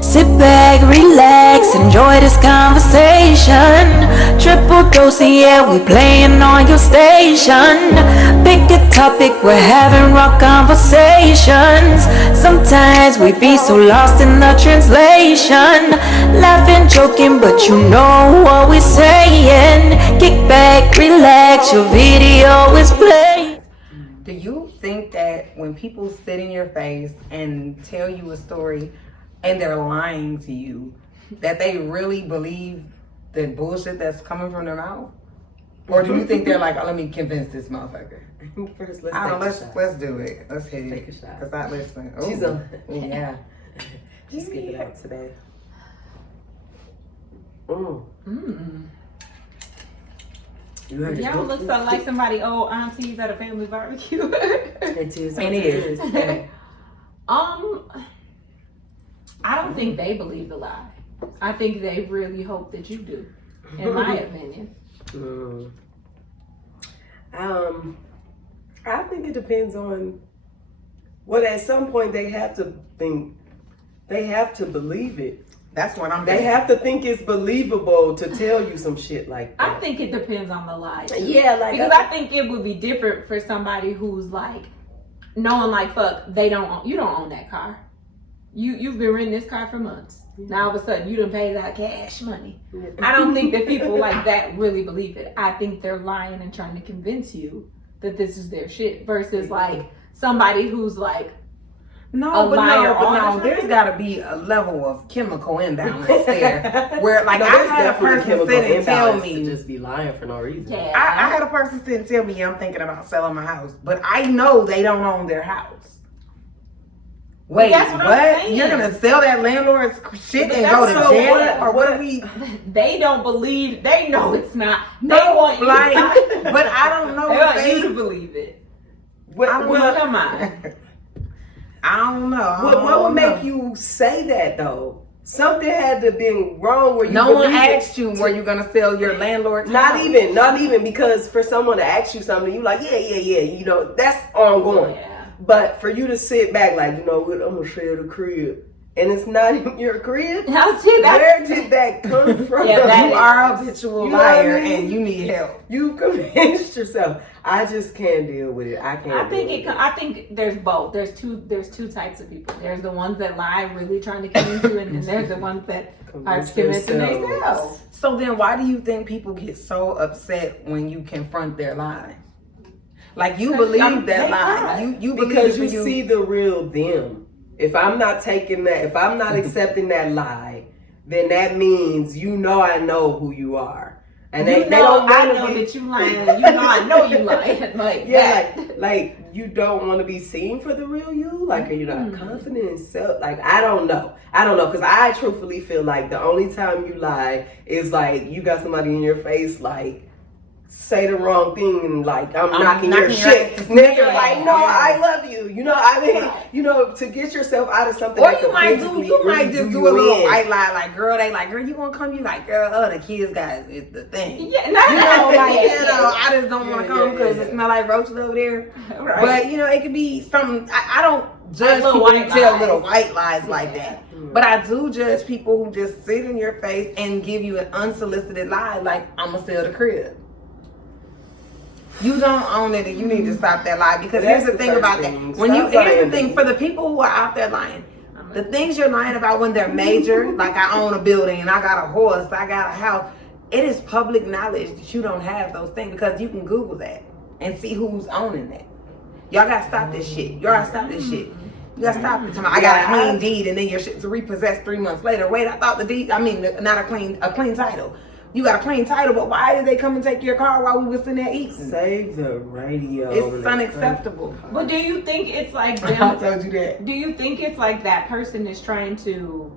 Sit back, relax, enjoy this conversation. Triple dose, yeah, we playing on your station. Pick a topic, we're having raw conversations. Sometimes we be so lost in the translation. Laughing, joking, but you know what we're saying. Kick back, relax, your video is playing. Do you think that when people sit in your face and tell you a story and they're lying to you, that they really believe the bullshit that's coming from their mouth? Or do you think they're like, oh, let me convince this motherfucker? First, let's do it. Let's hit Take it. a shot. Cause I listen. She's on. Yeah. Just get it out today. You heard Y'all look so like somebody old aunties at a family barbecue. It is. It is. I don't think they believe the lie. I think they really hope that you do, in my opinion. I think it depends on. Well, at some point they have to think. They have to believe it. That's what I'm They thinking. have to think it's believable to tell you some shit like that. I think it depends on the lie. Too. Yeah, like because I think it would be different for somebody who's like knowing like fuck you don't own that car. You've been renting this car for months. Now all of a sudden you done paid out cash money. I don't think that people like that really believe it. I think they're lying and trying to convince you that this is their shit versus like somebody who's like No, there's got to be a level of chemical imbalance there. Where, like, I had a person sit and tell me, to just be lying for no reason. Yeah. I had a person sit and tell me, I'm thinking about selling my house, but I know they don't own their house. Wait, That's what I'm what? saying. You're gonna sell that landlord's shit But and go to that's so jail, what- or what are we? They don't believe. They know it's not. They No, want you. like, but I don't know. They if want you to believe it. Come on. I don't know. What would make you say that though? Something had to have been wrong where you. No one believe it. asked you were you gonna sell your landlord's Not house? even because for someone to ask you something, you like, yeah, you know, that's ongoing. Yeah. But for you to sit back like, you know what, I'm gonna share the crib, and it's not even your crib. Now, see, Where did that come from? Yeah, that You are a habitual You know what I liar mean? and you need help. You've convinced yourself. I just can't deal with it. I can't. I think deal with I think there's both. There's two types of people. There's the ones that lie, really trying to convince you, and then there's the ones that are convincing themselves. So then why do you think people get so upset when you confront their lie? Like you believe that lie. You believe because it you for see the real them. If I'm not taking that, if I'm not accepting that lie, then that means you know I know who you are, and they don't. I know that you lying. You know I know you lying. Like Yeah, that. like you don't want to be seen for the real you. Like, are you not confident in self? Like, I don't know, because I truthfully feel like the only time you lie is like you got somebody in your face, like say the wrong thing and like I'm knocking your shit. Nigga, like, no, I love you. You know, I mean, you know, to get yourself out of something. Or that you could might physically just really do a little in. white lie, like girl, girl, you gonna come? You like, girl, the kids got it, the thing. Yeah, You know, like, I just don't want to come because it smell like roaches over there. Right. But you know, it could be something. I don't judge Like people little who white tell lies. little white lies like that. But I do judge people who just sit in your face and give you an unsolicited lie, like I'm gonna sell the crib. You don't own it, and you need to stop that lie. Because here's the thing about that: here's the thing for the people who are out there lying. The things you're lying about when they're major, like I own a building and I got a horse, I got a house. It is public knowledge that you don't have those things because you can Google that and see who's owning that. Y'all gotta stop this shit. Y'all gotta stop this shit. You gotta stop it. I got a clean deed, and then your shit's repossessed 3 months later. Wait, I thought the deed. I mean, not a clean title. You got a clean title, but why did they come and take your car while we was sitting there eating? Save the radio. It's unacceptable. But do you think it's like I them? told you that. Do you think it's like that person is trying to?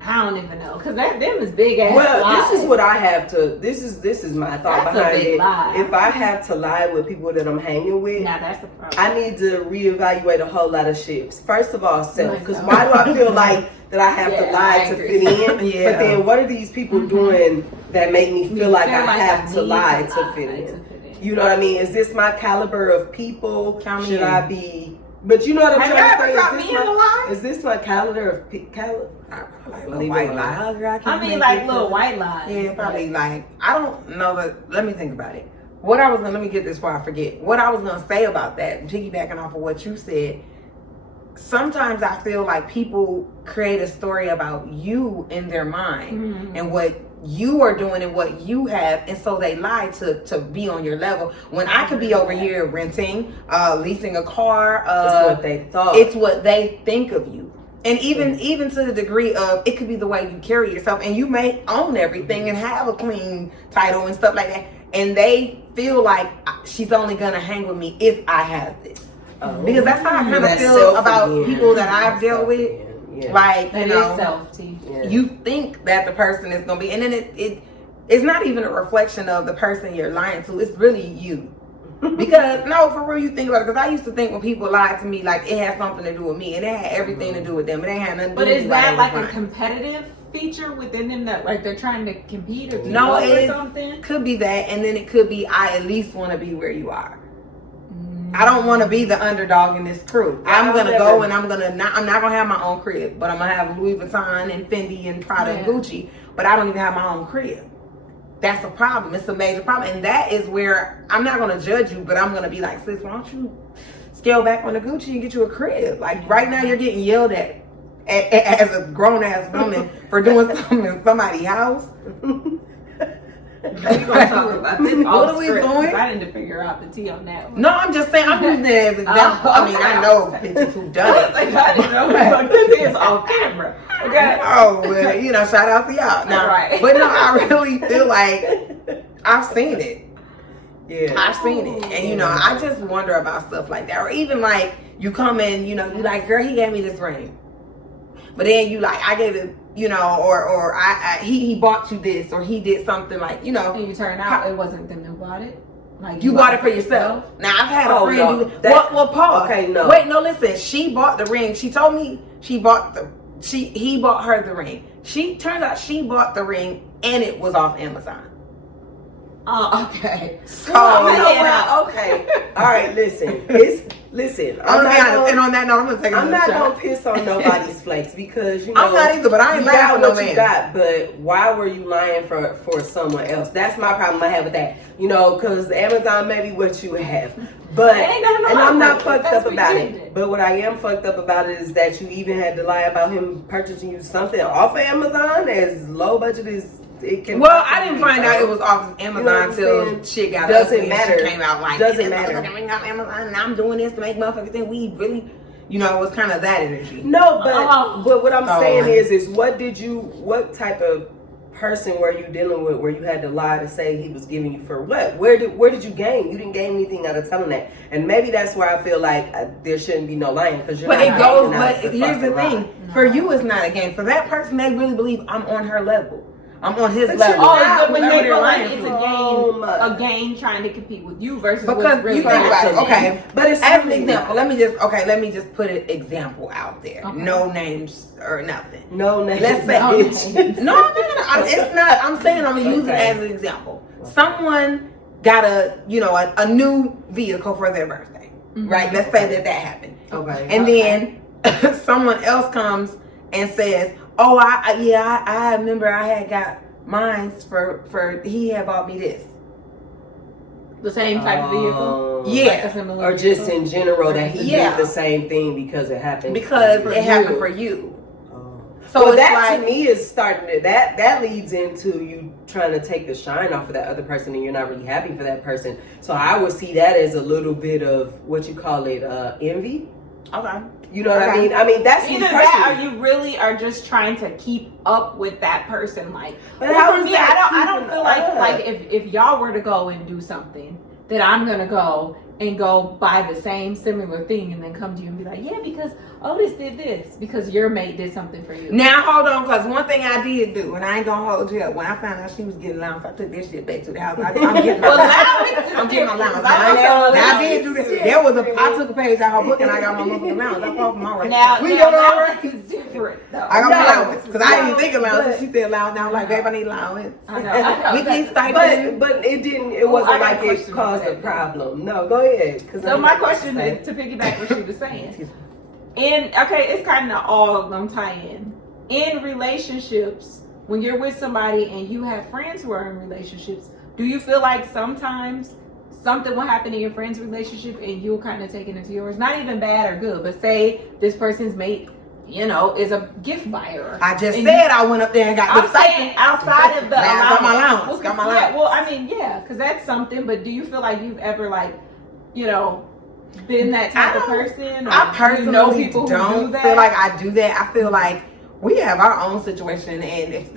I don't even know, because them is big ass. Well, lies. this is what I have to. This is my thought That's a behind big it. lie. If I have to lie with people that I'm hanging with, Now that's the problem. I need to reevaluate a whole lot of shit. First of all, self. Because why do I feel like that I have to Yeah, lie I to agree. fit in? Yeah. But then what are these people doing that make me feel like I have to need lie to to fit lie in? to fit in. You know what I mean? Is this my caliber of people? Count me Should in. I be But you know what I'm Have trying you to ever say? caught me in a lie? Is this my calendar of calendar? Like little white lies, girl. I mean, like little white lies. Yeah, probably like I don't know, but let me think about it. Let me get this before I forget. What I was gonna say about that, piggybacking off of what you said. Sometimes I feel like people create a story about you in their mind and what you are doing and what you have, and so they lie to be on your level. When I could be over here renting, leasing a car, it's what they thought. It's what they think of you. And even to the degree of it could be the way you carry yourself, and you may own everything and have a clean title and stuff like that, and they feel like she's only gonna hang with me if I have this. Because that's how I kind of feel about people that I've dealt with. Yeah. Like, That you know, is self-T. Yeah. you think that the person is gonna be, and then it's not even a reflection of the person you're lying to. It's really you. Because no, for real, you think about it. Because I used to think when people lied to me, like it had something to do with me, and it had everything to do with them. It ain't had nothing to do But with is me. that like a competitive feature within them that like they're trying to compete or No, or it something? could be that, and then it could be I at least want to be where you are. I don't want to be the underdog in this crew. I'm gonna go and I'm not gonna have my own crib, but I'm gonna have Louis Vuitton and Fendi and Prada and Gucci. But I don't even have my own crib. That's a problem. It's a major problem, and that is where I'm not gonna judge you, but I'm gonna be like, sis, why don't you scale back on the Gucci and get you a crib? Like right now, you're getting yelled at as a grown ass woman for doing something in somebody's house. We gonna talk about this. What are we doing? I didn't figure out the T on that one. No, I'm just saying, I'm using it as an example. I mean, I know bitches who done it. I didn't know like, this is off camera. Okay. Oh, well, you know, shout out to y'all. Now, Right. But no, I really feel like I've seen it. Yeah. I've seen it. And, you know, I just wonder about stuff like that. Or even like, you come in, you know, you like, girl, he gave me this ring. But then you like, I gave it, you know, or he bought you this, or he did something like, you know. And you turn out it wasn't them who bought it. Like You bought it for yourself. Now I've had a friend no, who. Well, pause. Okay, no. Wait, no. Listen. She bought the ring. She told me he bought her the ring. Turns out she bought the ring and it was off Amazon. Oh, okay. So okay. All right. Listen. I'm not. And on that note, I'm gonna take. I'm not gonna piss on nobody's flakes because you know I'm not either. But I ain't you lying got for no what man. you got. But why were you lying for someone else? That's my problem I have with that. You know, because Amazon may be what you have. But Ain't nothing and wrong I'm not with it. fucked That's up what about you it. did. But what I am fucked up about it is that you even had to lie about him purchasing you something off of Amazon as low budget as it can. Well, I didn't find out it was off Amazon You know what I'm till saying? shit got Doesn't ugly and matter. She came out like Doesn't matter. Ring off Amazon, and I'm doing this to make motherfuckers think we really, you know, it was kind of that energy. No, but what I'm So- saying is what type of person were you dealing with where you had to lie to say he was giving you for what? Where did you gain? You didn't gain anything out of telling that. And maybe that's where I feel like there shouldn't be no lying because you're But not it goes. gaining out But the here's the fucking thing: lie. for you, it's not a game. For that person, they really believe I'm on her level. I'm on his But level. you're Oh, not. but when Whatever they they're feel like lying it's for. a game trying to compete with you versus Because what's really you think about it, to me. okay. But it's as an really example, not. let me just put an example out there. Okay. No names or nothing. No name. Let's say no. It's not. I'm saying I'm gonna use it as an example. Someone got a new vehicle for their birthday, right? Let's say that happened. Okay. And then someone else comes and says, "Oh, I remember I had got mine for he had bought me this." the same type of vehicle. Yeah. Like a similar Or just vehicle? in general that he Yeah. did the same thing because it happened. Because for it you. happened for you. Oh. So well, it's that like, to me is starting to, that leads into you trying to take the shine off of that other person and you're not really happy for that person. So I would see that as a little bit of what you call it, envy. okay. You know what I Okay. mean? I mean that's me Either that or personally. you really are just trying to keep up with that person. Like, But well, how for is me, that I don't keeping feel like up? if y'all were to go and do something, that I'm gonna go and go buy the same similar thing and then come to you and be like, yeah, because Otis did this because your mate did something for you. Now hold on, because one thing I did do, and I ain't gonna hold you up. When I found out she was getting allowance, I took this shit back to the house. I'm getting my Well, allowance. allowance is I'm getting my allowance. different. Now I did do this. There was I took a page out of her book and I got my motherfucking allowance. I fought for my right. Now, We now got all allowance right. is different though. I got my No, allowance because I didn't even think allowance. but- She said allowance. Now I'm like, babe, I need allowance. I know. Weekly stipend. But it didn't. It wasn't I got like a it question caused for a that. problem. No, go ahead. So my question is to piggyback what she was saying. It's kind of all gonna tie in relationships. When you're with somebody and you have friends who are in relationships, do you feel like sometimes something will happen in your friend's relationship and you'll kind of take it into yours? Not even bad or good, but say this person's mate, is a gift buyer. I just said I went up there and got the saying outside of the got my allowance. Got my allowance. Well, I mean, yeah, because that's something. But do you feel like you've ever been that type of person? Or I personally know people who don't do that? feel like I do that. I feel like we have our own situation, and if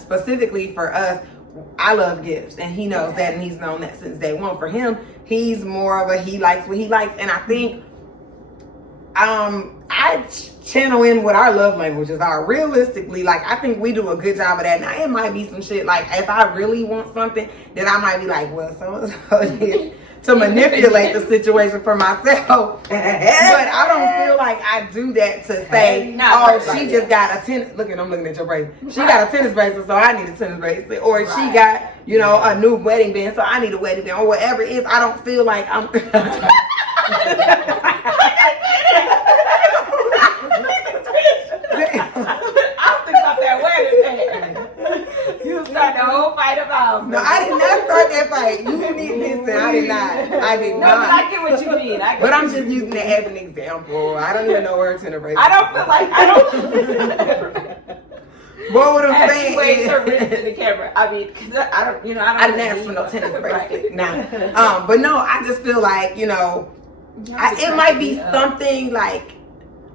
specifically for us, I love gifts, and he knows that, and he's known that since day one. For him, he's more of a he likes what he likes, and I think I channel in what our love languages are. Realistically, I think we do a good job of that. Now, it might be some shit, if I really want something, then I might be like, well, so-and-so did to manipulate the situation for myself. But I don't feel like I do that to say, she just got a tennis, I'm looking at your bracelet. She got a tennis bracelet, so I need a tennis bracelet. Or she got, a new wedding band, so I need a wedding band. Or whatever it is, I don't feel like I'm... You started the whole fight about. No, I did not start that fight. You need listen. I did not. I did No, not. but I get what you mean. But I'm just using it as an example. I don't even know where it's in a race. I don't feel like What I'm saying waves her wrist in the camera. I mean, because I don't. I didn't ask for no tennis bracelet. Nah. But no, I just feel like it might be something like.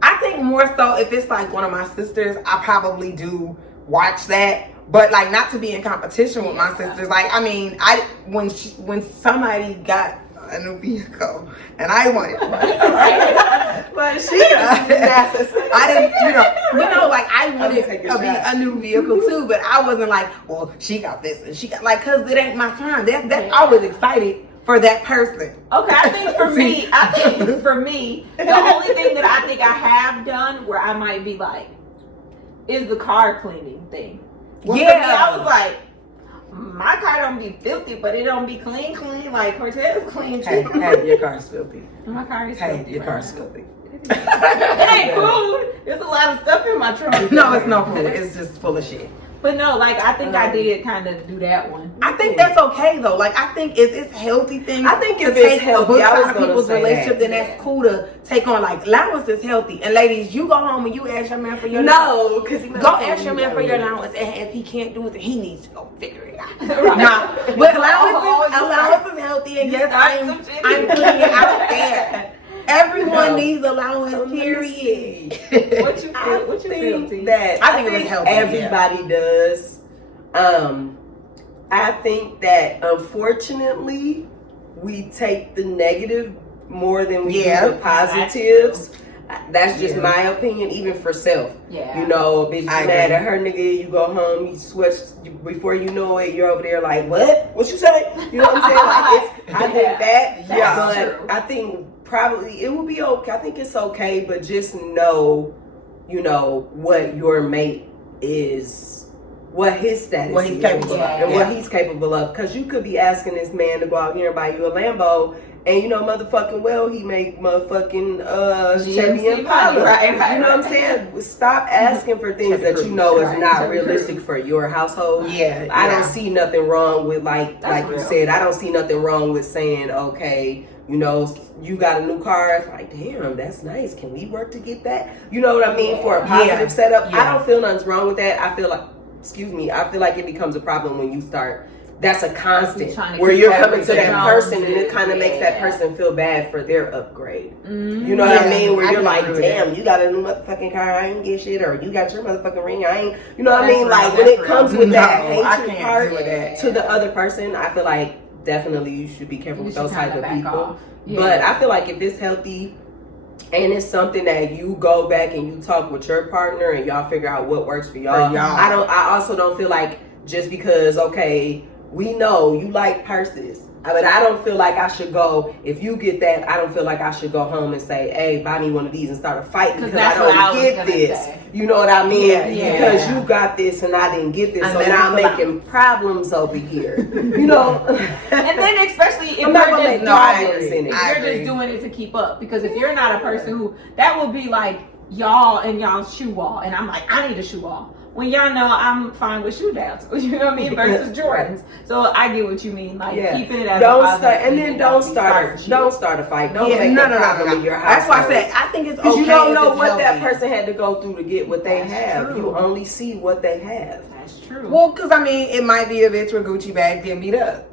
I think more so if it's one of my sisters, I probably do watch that. But not to be in competition with my sisters. When somebody got a new vehicle and I wanted one, but she I didn't, I wanted a new vehicle too. But I wasn't well, she got this and she got because it ain't my time. That's I was excited for that person. Okay, I think for me, the only thing that I think I have done where I might be is the car cleaning thing. Well, for me, I was my car don't be filthy, but it don't be clean. Cortez clean too. Hey, your car's filthy. My car is filthy. Your car's filthy. It ain't food. There's a lot of stuff in my trunk. No, it's no food. It's just full of shit. But no, I think I did kind of do that one. I think that's okay though. I think if it's healthy things, I think if it's healthy, I was gonna people's say relationship, that. then that's cool to take on. Allowance is healthy, and ladies, you go home and you ask your man for your because go ask your man for your allowance, and if he can't do it, then he needs to go figure it out. Nah, but allowance is healthy, and yes, I'm putting it out there. Everyone needs allowance, period. What you feel? What you feel, T? I think it was healthy. Everybody does. I think that unfortunately we take the negative more than we do the positives. That's just my opinion, even for self. Yeah. Bitch, you mad at her nigga, you go home, you switch, before you know it, you're over there what you say? You know what I'm saying? I think that, but true. I think probably it will be okay. I think it's okay, but just know, what your mate is, what his status is, what he's capable of, and what he's capable of. Because you could be asking this man to go out here and buy you a Lambo, and motherfucking well, he make motherfucking Chevy Impala. Right. You know what I'm saying? Stop asking for things that you know is not realistic for your household. Yeah. I don't see nothing wrong with like you real. said. I don't see nothing wrong with saying, okay, you got a new car. It's damn, that's nice. Can we work to get that? You know what I mean? For a positive setup. Yeah. I don't feel nothing's wrong with that. I feel like it becomes a problem when you start. That's a constant where you're coming to that person and it kind of makes that person feel bad for their upgrade. You know what I mean? Where you're damn, you got a new motherfucking car, I ain't get shit, or you got your motherfucking ring, I ain't. You know what I mean? When it comes with that hatred part to the other person, I feel like definitely you should be careful with those type of people. But I feel like if it's healthy and it's something that you go back and you talk with your partner and y'all figure out what works for y'all. I also don't feel like just because, okay, we know you like purses, But I don't feel like I should go. If you get that, I don't feel like I should go home and say, "Hey, buy me one of these and start a fight because I don't get this." Say. You know what I mean? Yeah. Because you got this and I didn't get this, And so then now I'm I making problems over here. You know? And then especially if I'm not you're gonna just make problems in if it. I you're agree. just doing it to keep up. Because if you're not a person who that will be like y'all and y'all's shoe wall, and I'm like, I need a shoe wall. When y'all know I'm fine with shoe downs, you know what I mean, versus Jordans. So I get what you mean, like keeping it as a don't positive start, and thing then don't start a fight. Don't make a problem in your house. That's why I said I think it's okay. Because you don't know if it's what that healthy. person had to go through to get what they That's have. true. You only see what they have. That's true. Well, because I mean, it might be a bitch with Gucci bag getting beat up.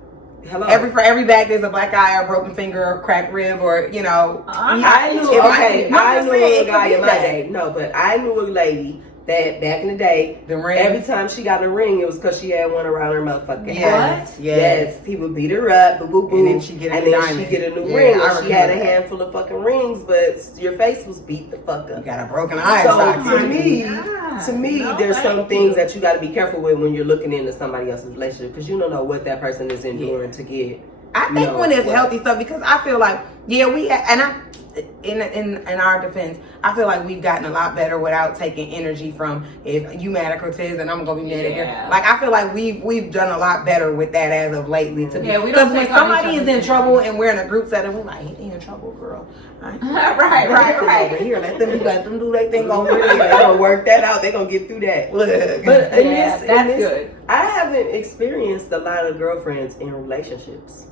Hello. For every bag, there's a black eye, or a broken finger, or a cracked rib, or you know. I knew it might I be. knew a guy in my that. day. No, but I knew a lady that back in the day, The ring. every time she got a ring, it was because she had one around her motherfucking head. Yes. Yes, he would beat her up, boo boo boo, And then she get a and new then diamond. she get a new Yeah, ring, I and she had a remember that. handful of fucking rings, but your face was beat the fuck You up. got a broken eye. So socket. to me, No, there's thank some things you. that you got to be careful with when you're looking into somebody else's relationship because you don't know what that person is enduring to get. I think No, when it's what? healthy stuff, because I feel like in our defense, I feel like we've gotten a lot better without taking energy from if you mad at Cortez and I'm gonna be mad at Yeah. her. Like I feel like we've done a lot better with that as of lately. To Yeah, we because don't when take on somebody each is in other's trouble energy. and we're in a group setting, we're like, he in trouble, girl. right. Over here, let them do their thing over They're here. gonna work that out. They're gonna get through that. Look. But in Yeah, this, that's good. I haven't experienced a lot of girlfriends in relationships.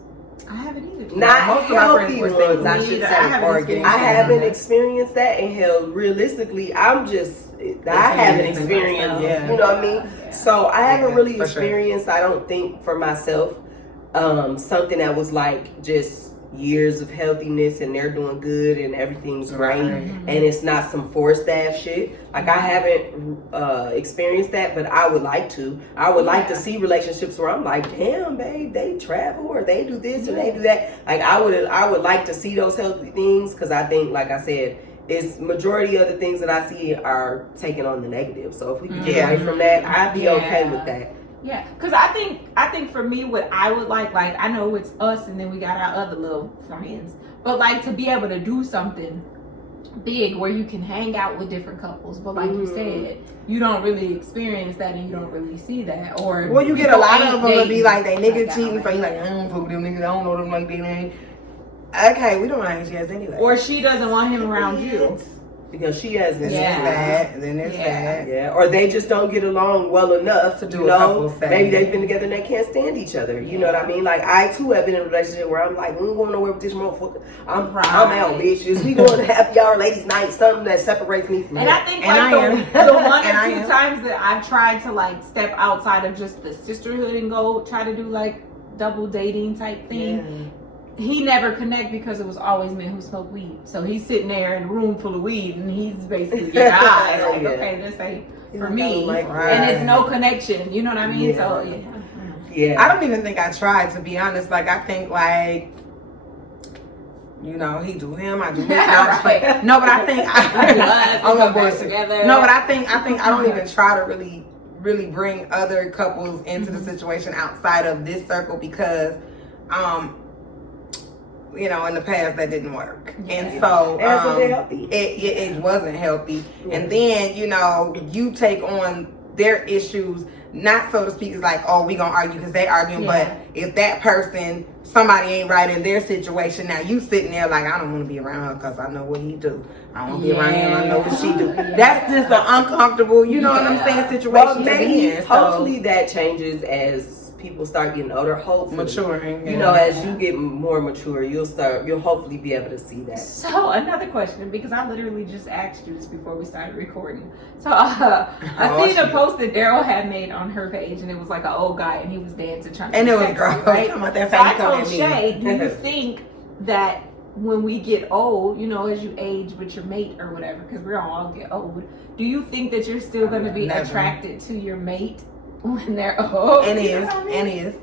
I haven't either. Not Most of my healthy friends were singles, ones, I I should should say. I haven't or experienced I getting haven't married. experienced that, and hell, realistically, I haven't experienced. Yeah. You know what I mean? Yeah. So I haven't really for sure. experienced. I don't think for myself something that was like just years of healthiness and they're doing good and everything's great Right. and it's not some forced ass shit. Like I haven't experienced that, but I would like to. I would like to see relationships where I'm like, damn, babe, they travel or they do this or they do that. Like I would like to see those healthy things because I think, like I said, it's majority of the things that I see are taking on the negative. So if we can get away from that, I'd be okay with that. Yeah, because I think for me, what I would like I know it's us and then we got our other little friends, but like to be able to do something big where you can hang out with different couples, but like you said, you don't really experience that and you don't really see that. Or Well, you get a people lot ain't of them to be dating like, they nigga that, cheating, so you like, I don't fuck with them niggas, I don't know them like they name. Okay, we don't have any chance anyway. or she doesn't want him around you. Because she has this. Yeah. that, and then there's Yeah. that. Yeah, or they just don't get along well enough to do a couple of things. Maybe they've been together and they can't stand each other. You know what I mean? Like I too have been in a relationship where I'm like, we ain't going nowhere with this motherfucker. I'm out, bitches. We going to happy hour ladies night, something that separates me from And him. I think And like I am. the one And I or two am. times that I've tried to like step outside of just the sisterhood and go try to do like double dating type thing. He never connect because it was always men who smoke weed. So he's sitting there in a room full of weed and he's basically getting high. Like, Yeah. okay, this ain't for I me. don't like And it's no connection. You know what I mean? Yeah. So Yeah. I don't even think I tried, to be honest. Like, I think, like, you know, he do him, I do him. Right. No, but I think I'm come on back board together. No, but I think I don't even try to really bring other couples into the situation outside of this circle because, you know, in the past that didn't work, and so It wasn't healthy. It wasn't healthy, Yeah. and then you know you take on their issues, not so to speak. It's like, oh, we gonna argue because they arguing, but if that person, somebody ain't right in their situation, now you sitting there like, I don't want to be around her because I know what he do. I don't want to be around him. I know what she do. Yeah. That's just an uncomfortable, you know what I'm saying, situation Well, to maybe, be in. So, hopefully that changes as people start getting older. Hopefully, maturing. You know, as you get more mature, you'll hopefully be able to see that. So another question, because I literally just asked you this before we started recording. So I seen a post that Daryl had made on her page, and it was like an old guy, and he was dancing trying to And be it was sexy, gross. right? Talking about that So fake I coming told at me. Shay, do you think that when we get old, you know, as you age with your mate or whatever, because we're all get old, do you think that you're still going to be Never. attracted to your mate when they're old? And You know is, what I mean? and is.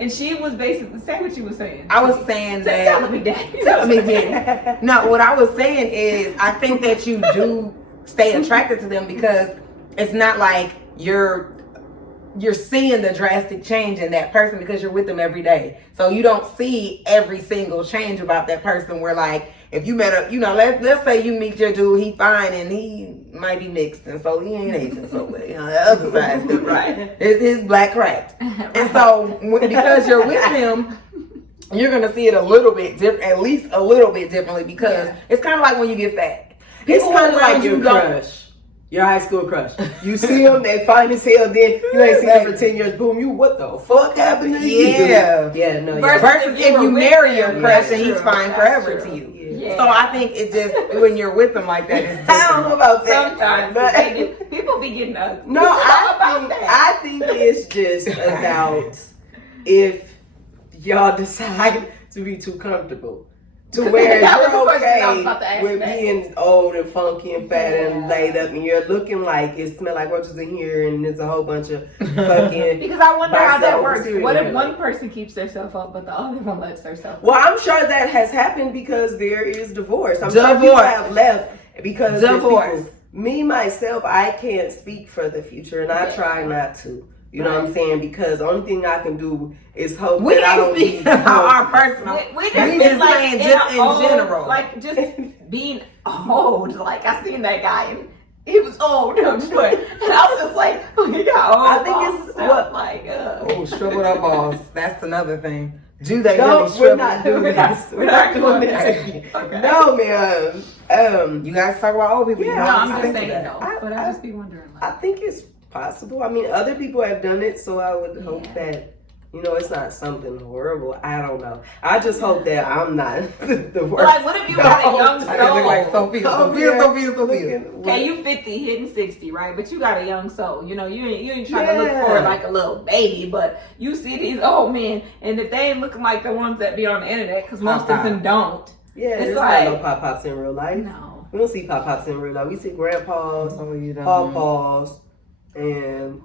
And she was basically saying what you were saying. I was saying that. Telling me that. Tell me again. No, what I was saying is, I think that you do stay attracted to them because it's not like you're you're seeing the drastic change in that person because you're with them every day. So you don't see every single change about that person where like, if you met a, let's say you meet your dude, he fine and he might be mixed and so he ain't Asian. So, the other side still right. It's black cracked. And so because you're with him, you're going to see it a little bit different, at least a little bit differently because it's kind of like when you get fat. It's kind of like your crush. Your high school crush. You see them, they fine as hell, then you ain't seen them for 10 years, boom, you, what the fuck happened to you? Yeah, no, versus if you marry your crush and he's fine forever to you. Yeah. So I think it just, when you're with them like that, it's different. I don't know about that. Sometimes but people be getting ugly. No, I think it's just about if y'all decide to be too comfortable. To where you're okay with being old and funky and fat and laid up and you're looking like it smell like roaches in here and there's a whole bunch of fucking because I wonder how that works. What if one person keeps themselves up but the other one lets themselves up? Well, I'm sure that has happened because there is divorce. I'm sure people have left because divorce. Me, myself, I can't speak for the future and I try not to. You know what I'm saying? Because the only thing I can do is hope that I don't need our personal. We just like saying just in old, general. Like just being old. Like I seen that guy and he was old. No, just what? And I was just like, oh, he got old. I think it's what like oh, shriveled up balls. That's another thing. Do they no, really we're not doing this. We're not doing this. Okay. No, man. You guys talk about old people. Yeah, no, I'm just saying though. But I just be wondering. Like, I think it's possible. I mean, other people have done it, so I would hope that, it's not something horrible. I don't know. I just hope that I'm not the worst. Like, what if you got a young soul? Like Sophia. Okay, you 50, hitting 60, right? But you got a young soul. You ain't trying to look for like a little baby, but you see these old men, and if they ain't looking like the ones that be on the internet, because most of them don't. Yeah, it's there's like, no pop-pops in real life. No. We don't see pop-pops in real life. We see grandpas, paw-paws, and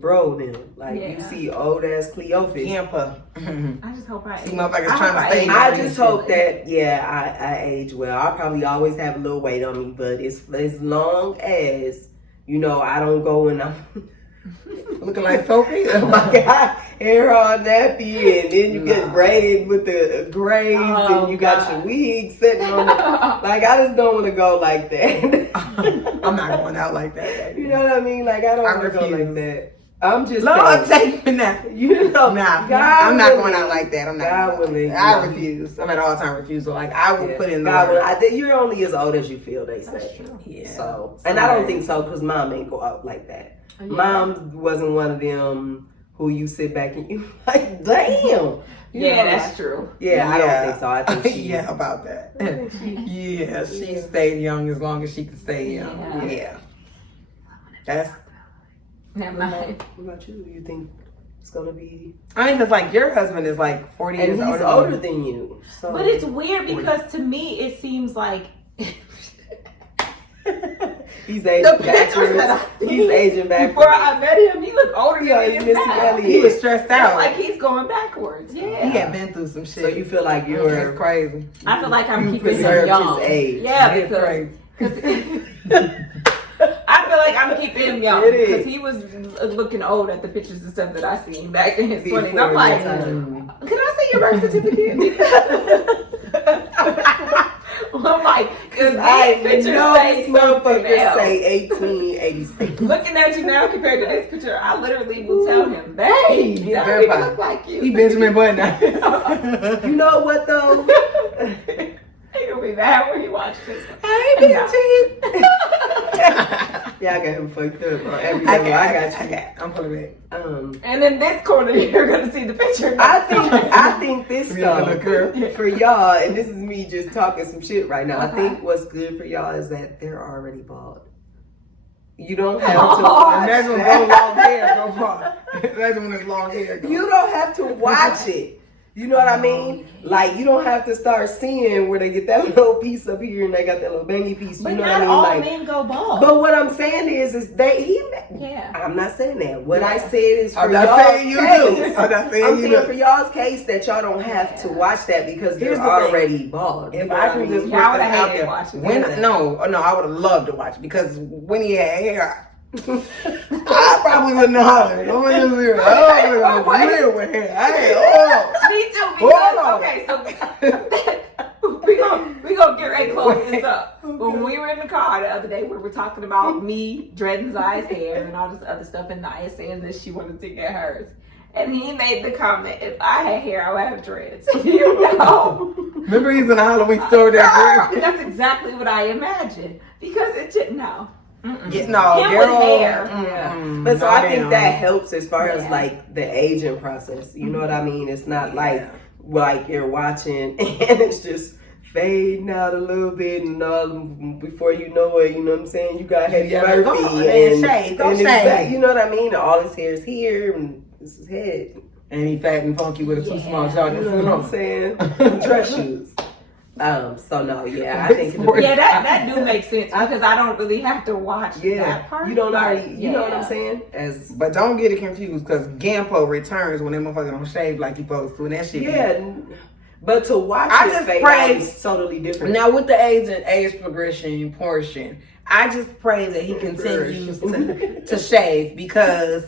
bro them. Like you see old ass Cleophas. I just hope I see motherfuckers trying to stay. I just hope that I age well. I'll probably always have a little weight on me, but as long as I don't go and I'm looking like Sophie. Oh my God, hair all nappy, and then you get braided with the braids, and you got your wig sitting on it. Like I just don't want to go like that. I'm not going out like that. You know what I mean? Like I don't want to go like that. I'm just Lord, take me now. I'm not going out like that. I'm not. God willing, I refuse. I'm at all time refusal. Like I will put in the God work. willing. You're only as old as you feel. They say. That's true. Yeah. So, and I don't think so because mom ain't go out like that. Yeah. Mom wasn't one of them who you sit back and you like, damn. That's true. Yeah, I don't think so. I think she. About that. She stayed young as long as she could stay young. Yeah. That's. Never mind. What about you? You think it's gonna be? I mean, because like your husband is like 40 years and he's older than you. So. But it's weird because to me it seems like. He's aging backwards. He's aging backwards. Before I met him, he looked older than he was stressed out. Like he's going backwards. Yeah. He had been through some shit. So you feel like you're crazy. I feel like I'm keeping him young. His age. Yeah, because I feel like I'm keeping him young because he was looking old at the pictures and stuff that I seen back in his 20s. I'm like, can I see your birth certificate? I'm like, because I pictures know say this motherfucker else. Say 1886. Looking at you now compared to this picture, I literally will tell him, babe, he that don't even look like you. He Benjamin Button now. You know what though? He gonna be mad when he watches this one. I ain't Benjamin. Yeah, I got him fucked up on every level. I got you. I'm pulling it. And in this corner, you're gonna see the picture. I think this stuff for y'all, and this is me just talking some shit right now. I think what's good for y'all is that they're already bald. You don't have to watch Imagine when long hair go far. Imagine when it's long hair goes. You don't have to watch it. You know what I mean? Like, you don't have to start seeing where they get that little piece up here and they got that little bangy piece. You but know not what I mean? all Like, men go bald. but what I'm saying is I'm not saying that. What I said is for y'all's case. I'm saying for y'all's case that y'all don't have to watch that because they're already bald. If I can just put this out there, I would have loved to watch it because when he had hair, I probably wouldn't holler. I'm just here. I'm real with him. Me too, because we gonna get ready to close this up. When we were in the car the other day, we were talking about me dreading Zaya's hair and all this other stuff, and Naya saying that she wanted to get hers. And he made the comment, if I had hair, I would have dreads. You know? Remember he's in the Halloween store there? That's exactly what I imagined. Because it just, no. Yeah, no, Him girl. with hair. But so I think that helps as far as like the aging process. You know what I mean? It's not like you're watching and it's just fading out a little bit and all before you know it, you know what I'm saying? You got Eddie Murphy and shade. Go his shade. back, you know what I mean? And all his hair is here and this is his head. And he fat and funky with a too small jaw. You know what I'm saying? Dress shoes. So no, yeah, I think that do make sense because I don't really have to watch that part. You don't already, you know what I'm saying? But don't get it confused because Gampo returns when that motherfucker don't shave like he supposed to, and that shit. But to watch it fade out is totally different. Now with the age progression portion, I just pray that he continues to shave because.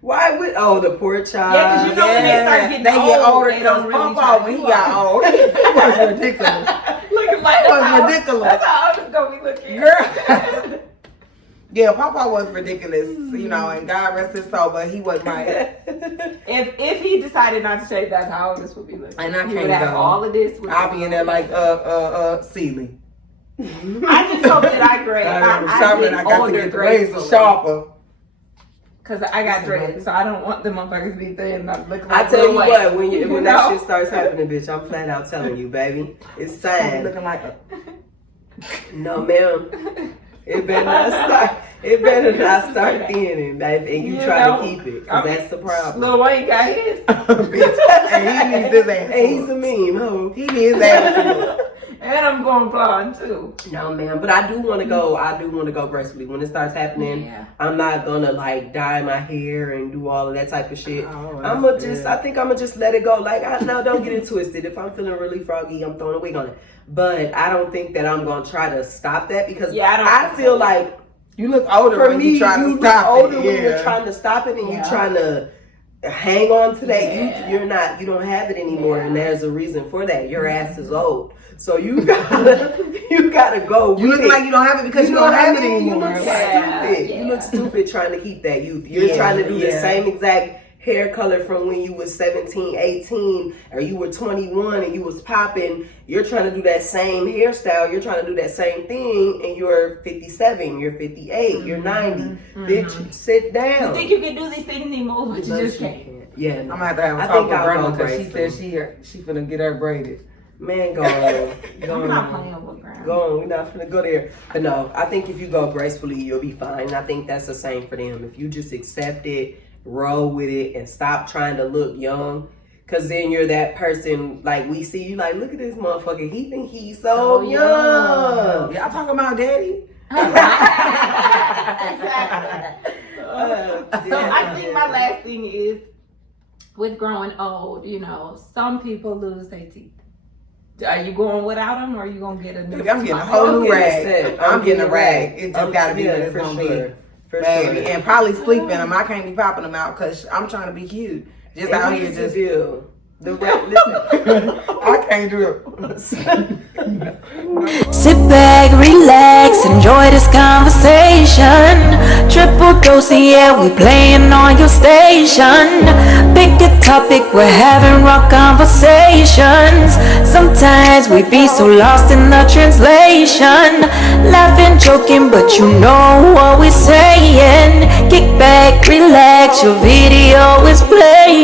Why would the poor child? Yeah, because you know when they start getting older, they don't really Papa when he got old, it was ridiculous. Looking like it was ridiculous. That's how I was gonna be looking. Girl. Yeah, Papa was ridiculous, you know, and God rest his soul, but he wasn't right. If he decided not to shave, that's how this would be looking. And I He can't would have go. all of this. I'll be in there like Sealy. I just hope that I grade. I get older gracefully. Sharper. Cause I got dreads, so I don't want the motherfuckers to be thin. Looking like I tell you what, when that know? shit starts happening, bitch, I'm flat out telling you, baby, it's time. Looking like No, ma'am. It better not start. It better not start thinning, baby, and you try to keep it, cause that's the problem. Lil Wayne got his. bitch, and he needs his ass. And he's a meme, ho. He needs his ass. And I'm going blonde too. No, man, but I do want to go. I do want to go gracefully when it starts happening. Yeah. I'm not gonna like dye my hair and do all of that type of shit. Oh, I think I'm gonna just let it go. Like, don't get it twisted. If I'm feeling really froggy, I'm throwing a wig on it. But I don't think that I'm gonna try to stop that because I feel like you look older for when me. you try to look stop older it. when you're trying to stop it and you're trying to hang on to that. You don't have it anymore, and there's a reason for that. Your ass is old. So you gotta go. You look like you don't have it because you don't have it anymore. You look stupid. You look stupid trying to keep that youth. You're trying to do the same exact hair color from when you was 17, 18, or you were 21 and you was popping. You're trying to do that same hairstyle. You're trying to do that same thing, and you're 57, you're 58, you're 90. Bitch, sit down. You think you can do these things anymore, but you just can't. Yeah, I'm gonna have to have a talk with Grandma because she said she finna get her braided. Man, go on. I'm not playing with Grandma. Go on, we're not finna go there. But no, I think if you go gracefully, you'll be fine. I think that's the same for them. If you just accept it, roll with it, and stop trying to look young, because then you're that person, like we see you like, look at this motherfucker. He think he's so young. Y'all talking about daddy? So I think my last thing is, with growing old, you know, some people lose their teeth. Are you going without them, or are you gonna get a new? I'm getting a whole new rag. I'm getting a rag. It just gotta be what it's gonna be. Baby. And probably sleep in them. I can't be popping them out because I'm trying to be cute. Just out here, just do. Listen, I can't do it. Sit back, relax, enjoy this conversation. Triple dose, yeah, we playing on your station. Pick a topic, we're having raw conversations. Sometimes we be so lost in the translation. Laughing, joking, but you know what we're saying. Kick back, relax, your video is playing.